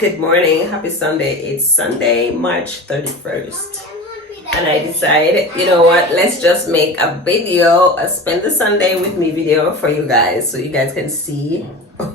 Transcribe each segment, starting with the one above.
Good morning, happy Sunday. It's Sunday, March 31st. And I decided, you know what, let's just make a video, a spend the Sunday with me video for you guys so you guys can see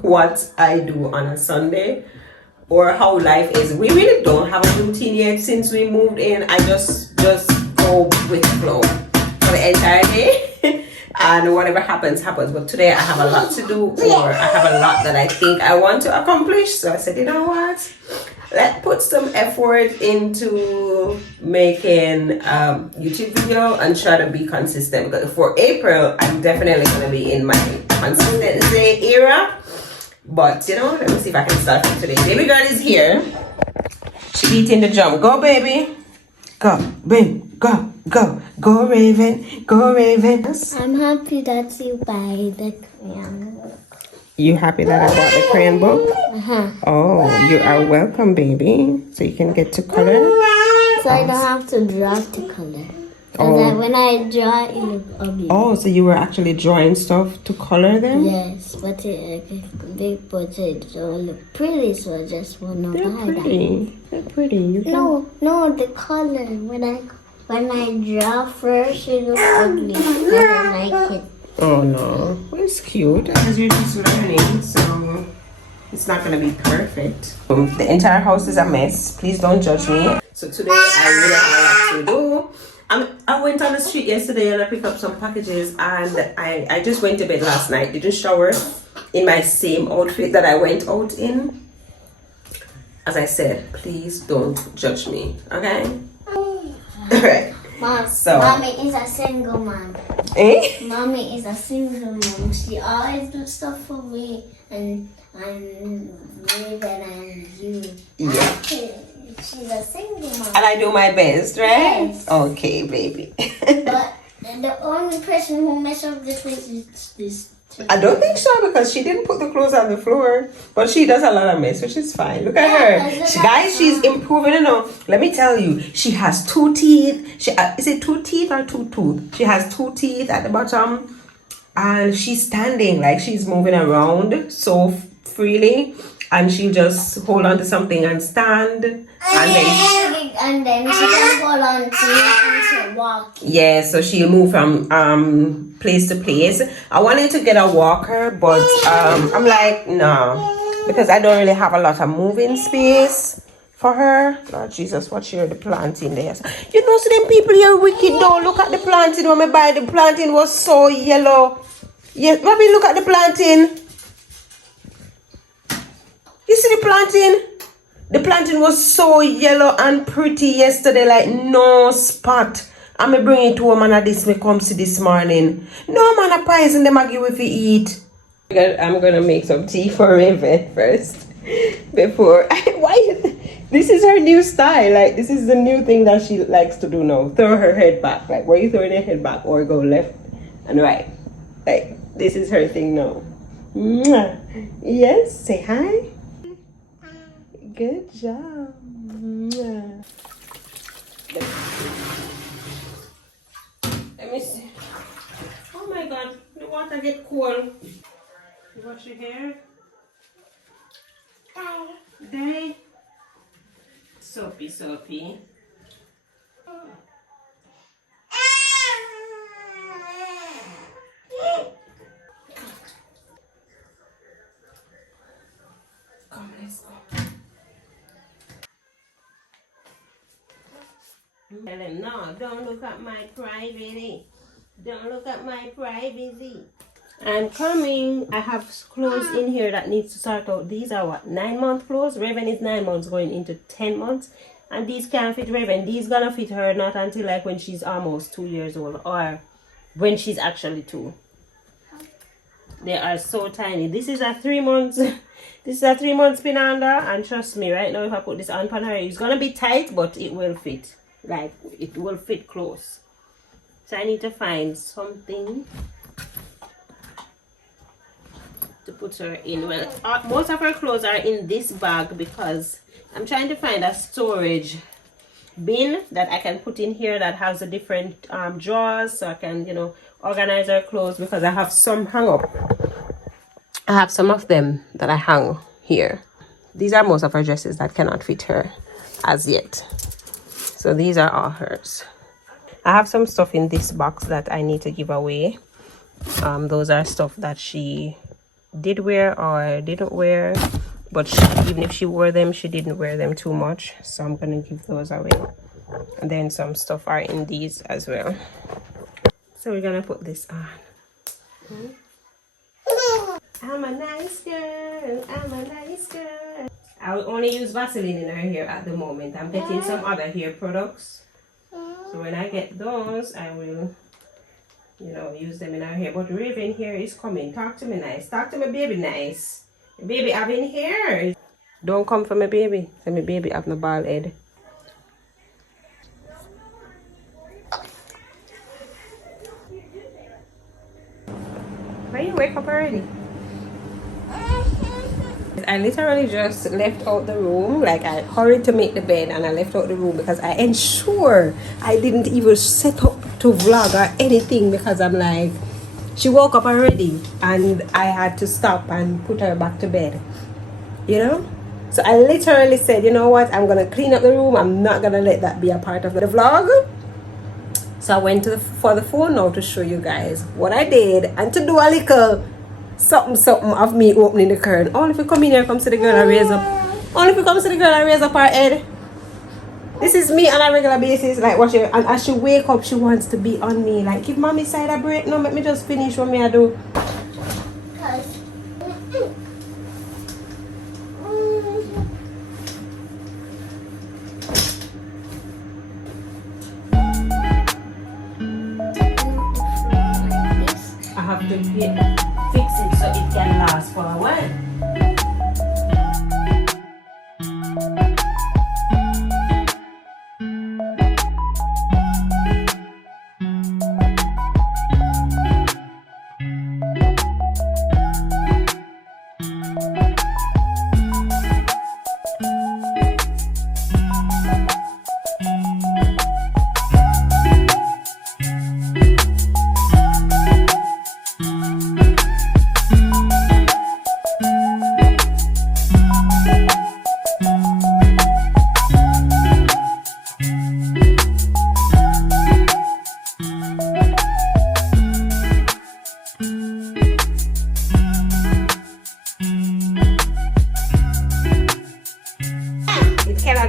what I do on a Sunday or how life is. We really don't have a routine yet since we moved in. I just go with the flow for the entire day. And whatever happens. But today I have a lot to do, or I have a lot that I think I want to accomplish. So I said, you know what? Let's put some effort into making YouTube video and try to be consistent. Because for April, I'm definitely going to be in my consistency era. But you know, let me see if I can start from today. Baby girl is here. She beating the drum. Go, baby. Go, baby. Go, Raven. Go, Raven. I'm happy that you buy the crayon book. You happy that I bought the crayon book? Uh-huh. Oh, you are welcome, baby. So you can get to color? So I don't have to draw to color. And when I draw, it looks ugly. Oh, so you were actually drawing stuff to color them? Yes, but big budget don't look pretty, so I just want to buy pretty. They're pretty. No, the color. When I draw first, it looks ugly. I don't like it. Oh no, well, it's cute because you're just learning, so it's not gonna be perfect. The entire house is a mess. Please don't judge me. So today I really have a lot to do. I went on the street yesterday and I picked up some packages, and I just went to bed last night. Didn't shower in my same outfit that I went out in. As I said, please don't judge me, okay? Alright. Mom, So, Mommy is a single mom. Eh? Mommy is a single mom. She always does stuff for me and Raven and you. Yeah. She's a single mom. And I do my best, right? Yes. Okay, baby. But the only person who messes up the place is this. I don't think so, because she didn't put the clothes on the floor, but she does a lot of mess, which is fine. Look at her, guys. She's improving. You know, let me tell you, she has 2 teeth. Is it 2 teeth or 2 tooth? She has 2 teeth at the bottom, and she's standing like she's moving around so freely, and she'll just hold on to something and stand, And then she can hold on to it and walk. Yeah, so she'll move from place to place. I wanted to get a walker, but I'm like, no, because I don't really have a lot of moving space for her. Lord Jesus, watch here, the planting there. You know, so them people here wicked. Don't look at the planting. When I buy the planting was so yellow. Yes, maybe look at the planting. You see the planting? The planting was so yellow and pretty yesterday, like no spot. I'm going to bring it home and this may come see this morning. No man, a pies and them I give if you eat. I'm going to make some tea for Raven first. Before. This is her new style. Like, this is the new thing that she likes to do now. Throw her head back. Like, where you throwing your head back or go left and right. Like, this is her thing now. Mwah. Yes, say hi. Good job. Let me see. Oh my God, the water get cold. You wash your hair? Day. Soapy. Come, let's go. Tell him, no, don't look at my privacy. Don't look at my privacy. I'm coming. I have clothes in here that needs to sort out. These are what, 9-month clothes? Raven is 9 months going into 10 months. And these can't fit Raven. These gonna fit her not until like when she's almost 2 years old, or when she's actually 2. They are so tiny. This is a 3 months. This is a 3 month spin under, and trust me, right now if I put this on her, it's gonna be tight, but it will fit. Like, it will fit close. So I need to find something to put her in. Well, most of her clothes are in this bag because I'm trying to find a storage bin that I can put in here that has the different drawers, so I can, you know, organize her clothes, because I have some hung up. I have some of them that I hung here. These are most of her dresses that cannot fit her as yet. So these are all hers. I have some stuff in this box that I need to give away. Those are stuff that she did wear or didn't wear, but even if she wore them, she didn't wear them too much, so I'm gonna give those away. And then some stuff are in these as well. So we're gonna put this on. I'm a nice girl, I'm a nice girl. I will only use Vaseline in her hair at the moment. I'm getting some other hair products, so when I get those, I will, you know, use them in her hair. But Raven hair is coming. Talk to me nice. Talk to my baby nice. My baby having hair. Don't come for my baby. So my baby have no bald head. Why you wake up already? I literally just left out the room. Like, I hurried to make the bed and I left out the room because I ensure I didn't even set up to vlog or anything, because I'm like, she woke up already and I had to stop and put her back to bed, you know. So I literally said, you know what, I'm gonna clean up the room. I'm not gonna let that be a part of the vlog. So I went to for the phone now to show you guys what I did and to do a little something of me opening the curtain. Only if you come in here, come see the girl and raise up. Only if you come see the girl and raise up her head. This is me on a regular basis, like watch her, and as she wake up, she wants to be on me. Like, give mommy side a break. No, let me just finish what me I do. I have to fix it so it can last for a while.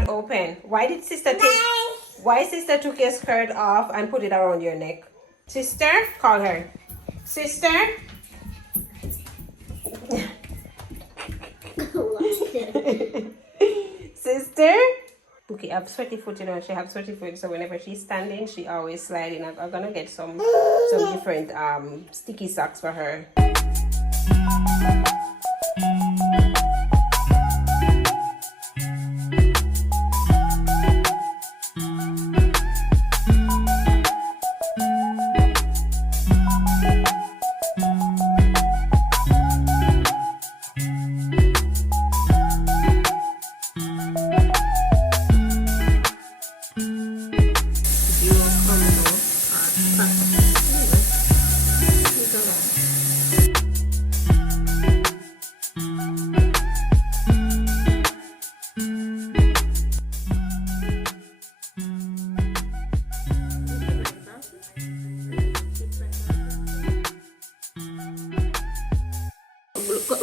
Open. Why sister took your skirt off and put it around your neck? Sister, call her. Sister. Sister. Okay, I have sweaty foot, you know. She have sweaty foot, so whenever she's standing, she always sliding. I'm gonna get some different sticky socks for her.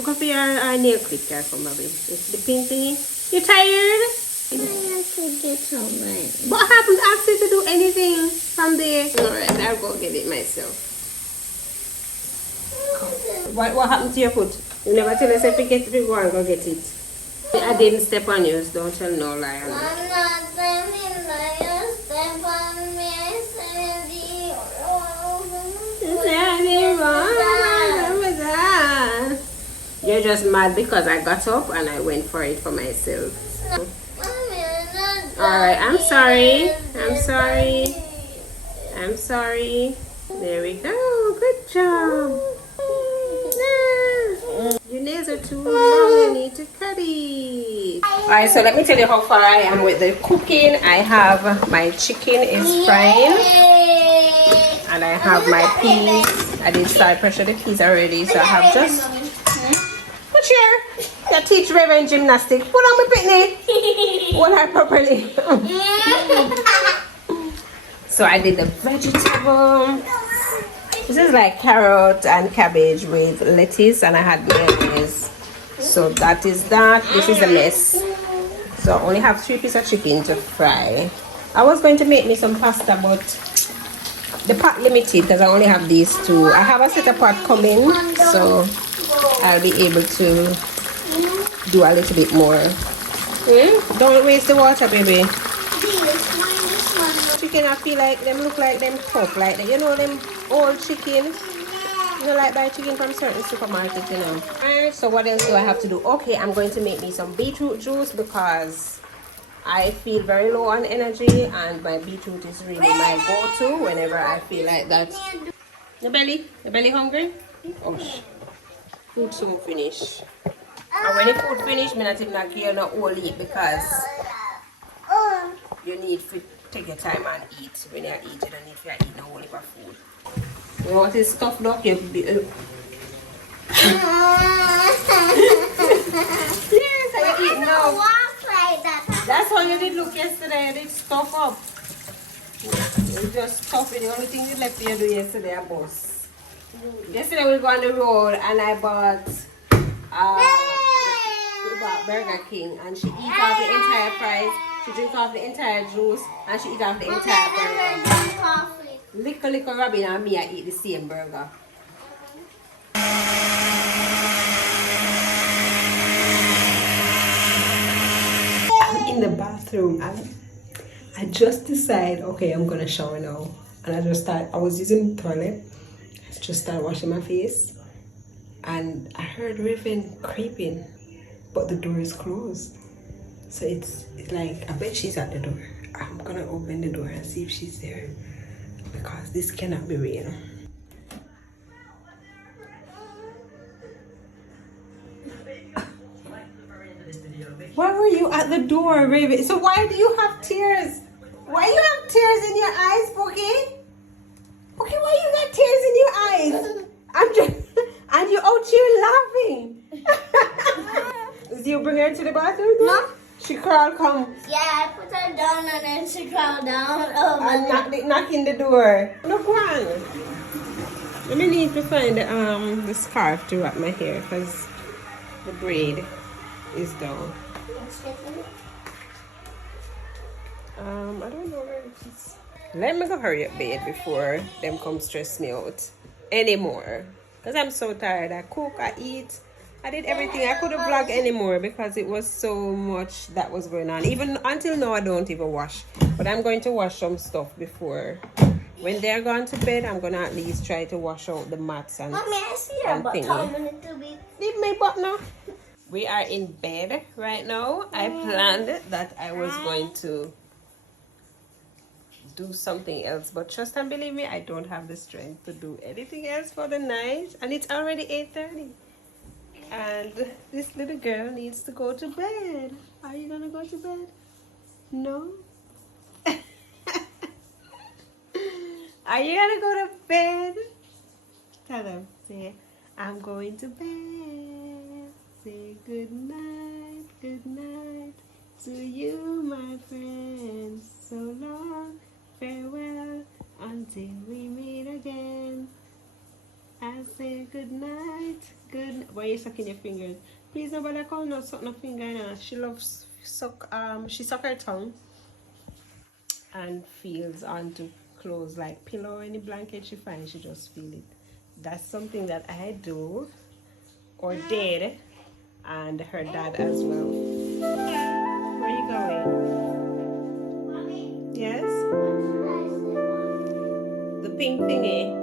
Go for your nail clip there for baby. It's the pink thingy. You tired? I have to get some. What happened? Ask you to do anything from there. Alright, I'll go get it myself. What happened to your foot? You never tell us if you get it, go and go get it. I didn't step on you, so don't tell no lie. I'm not stepping on you, step on me, I said You're just mad because I got up and I went for it for myself. Alright, I'm sorry. I'm sorry. I'm sorry. There we go. Good job. Your nails are too long. You need to cut it. Alright, so let me tell you how far I am with the cooking. I have my chicken is frying. And I have my peas. I did start pressure the peas already. So I have just... What's your... You teach Raven gymnastics. Put on my picnic. Hold her properly. So I did the vegetable. This is like carrot and cabbage with lettuce, and I had mayonnaise. So that is that. This is a mess. So I only have 3 pieces of chicken to fry. I was going to make me some pasta, but the pot limited because I only have these 2. I have a set of pot coming, so I'll be able to do a little bit more. Don't waste the water, baby. Chicken, I feel like them look like them tough, like that. You know them old chicken. You know, like buy chicken from certain supermarkets, you know. Alright, so what else do I have to do? Okay, I'm going to make me some beetroot juice because I feel very low on energy, and my beetroot is really my go-to whenever I feel like that. Your belly hungry? Oh, food soon finish. And when the food finish, I'm not even give you no whole eat because you need to take your time and eat. When you eat, you don't need to eat no whole heap of food. You know what is stuffed up? You be, yes, are you eating now? That's how you did look yesterday. You did stuff up. You just stuff it. The only thing you left you do yesterday, I boss. Yesterday we go on the road and I bought Burger King, and she eat off the entire price. She drink off the entire juice, and she eat off the entire burger. Little Robin and me, I eat the same burger. I'm in the bathroom and I just decided, okay, I'm gonna shower now. And I was using the toilet. I just started washing my face. And I heard Raven creeping, but the door is closed. So it's like, I bet she's at the door. I'm gonna open the door and see if she's there, because this cannot be real. Why were you at the door, Raven? So why do you have tears? Why you have tears in your eyes, Pookie? Pookie, why you got tears in your eyes? I'm just, and you out here laughing. Did you bring her to the bathroom? No. She crawled, come. Yeah, I put her down and then she crawled down. And knocking the door. Look, one. Let me need to find the scarf to wrap my hair because the braid is down. I don't know where it is. Let me go hurry up bed before them come stress me out anymore. Because I'm so tired. I cook, I eat. I did everything. I couldn't vlog anymore because it was so much that was going on. Even until now, I don't even wash. But I'm going to wash some stuff before. When they're gone to bed, I'm going to at least try to wash out the mats and Mommy, I see your butt a little bit. Leave my butt now. We are in bed right now. I planned that I was going to do something else, but trust and believe me, I don't have the strength to do anything else for the night, and it's already 8:30, and this little girl needs to go to bed. Are you gonna go to bed? No. Are you gonna go to bed? Tell them, say, I'm going to bed. Say good night to you, my friends. So long, farewell, until we meet again. I say good night. Why are you sucking your fingers? Please, nobody call no suck no finger. No. She loves suck. She suck her tongue and feels onto clothes like pillow or any blanket she finds. She just feel it. That's something that I do or did, and her dad as well. Where are you going? Mommy? Yes? The pink thingy.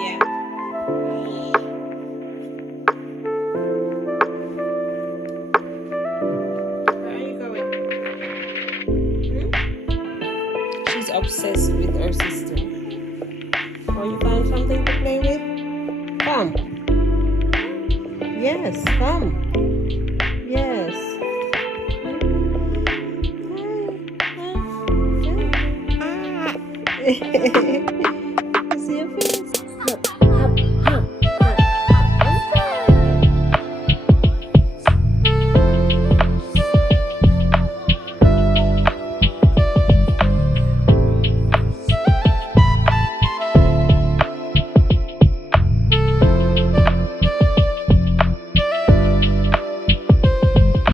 Yeah. Where are you going? She's obsessed with her sister. Oh, you found something to play with? Come. Yes, come. Yes. Hi.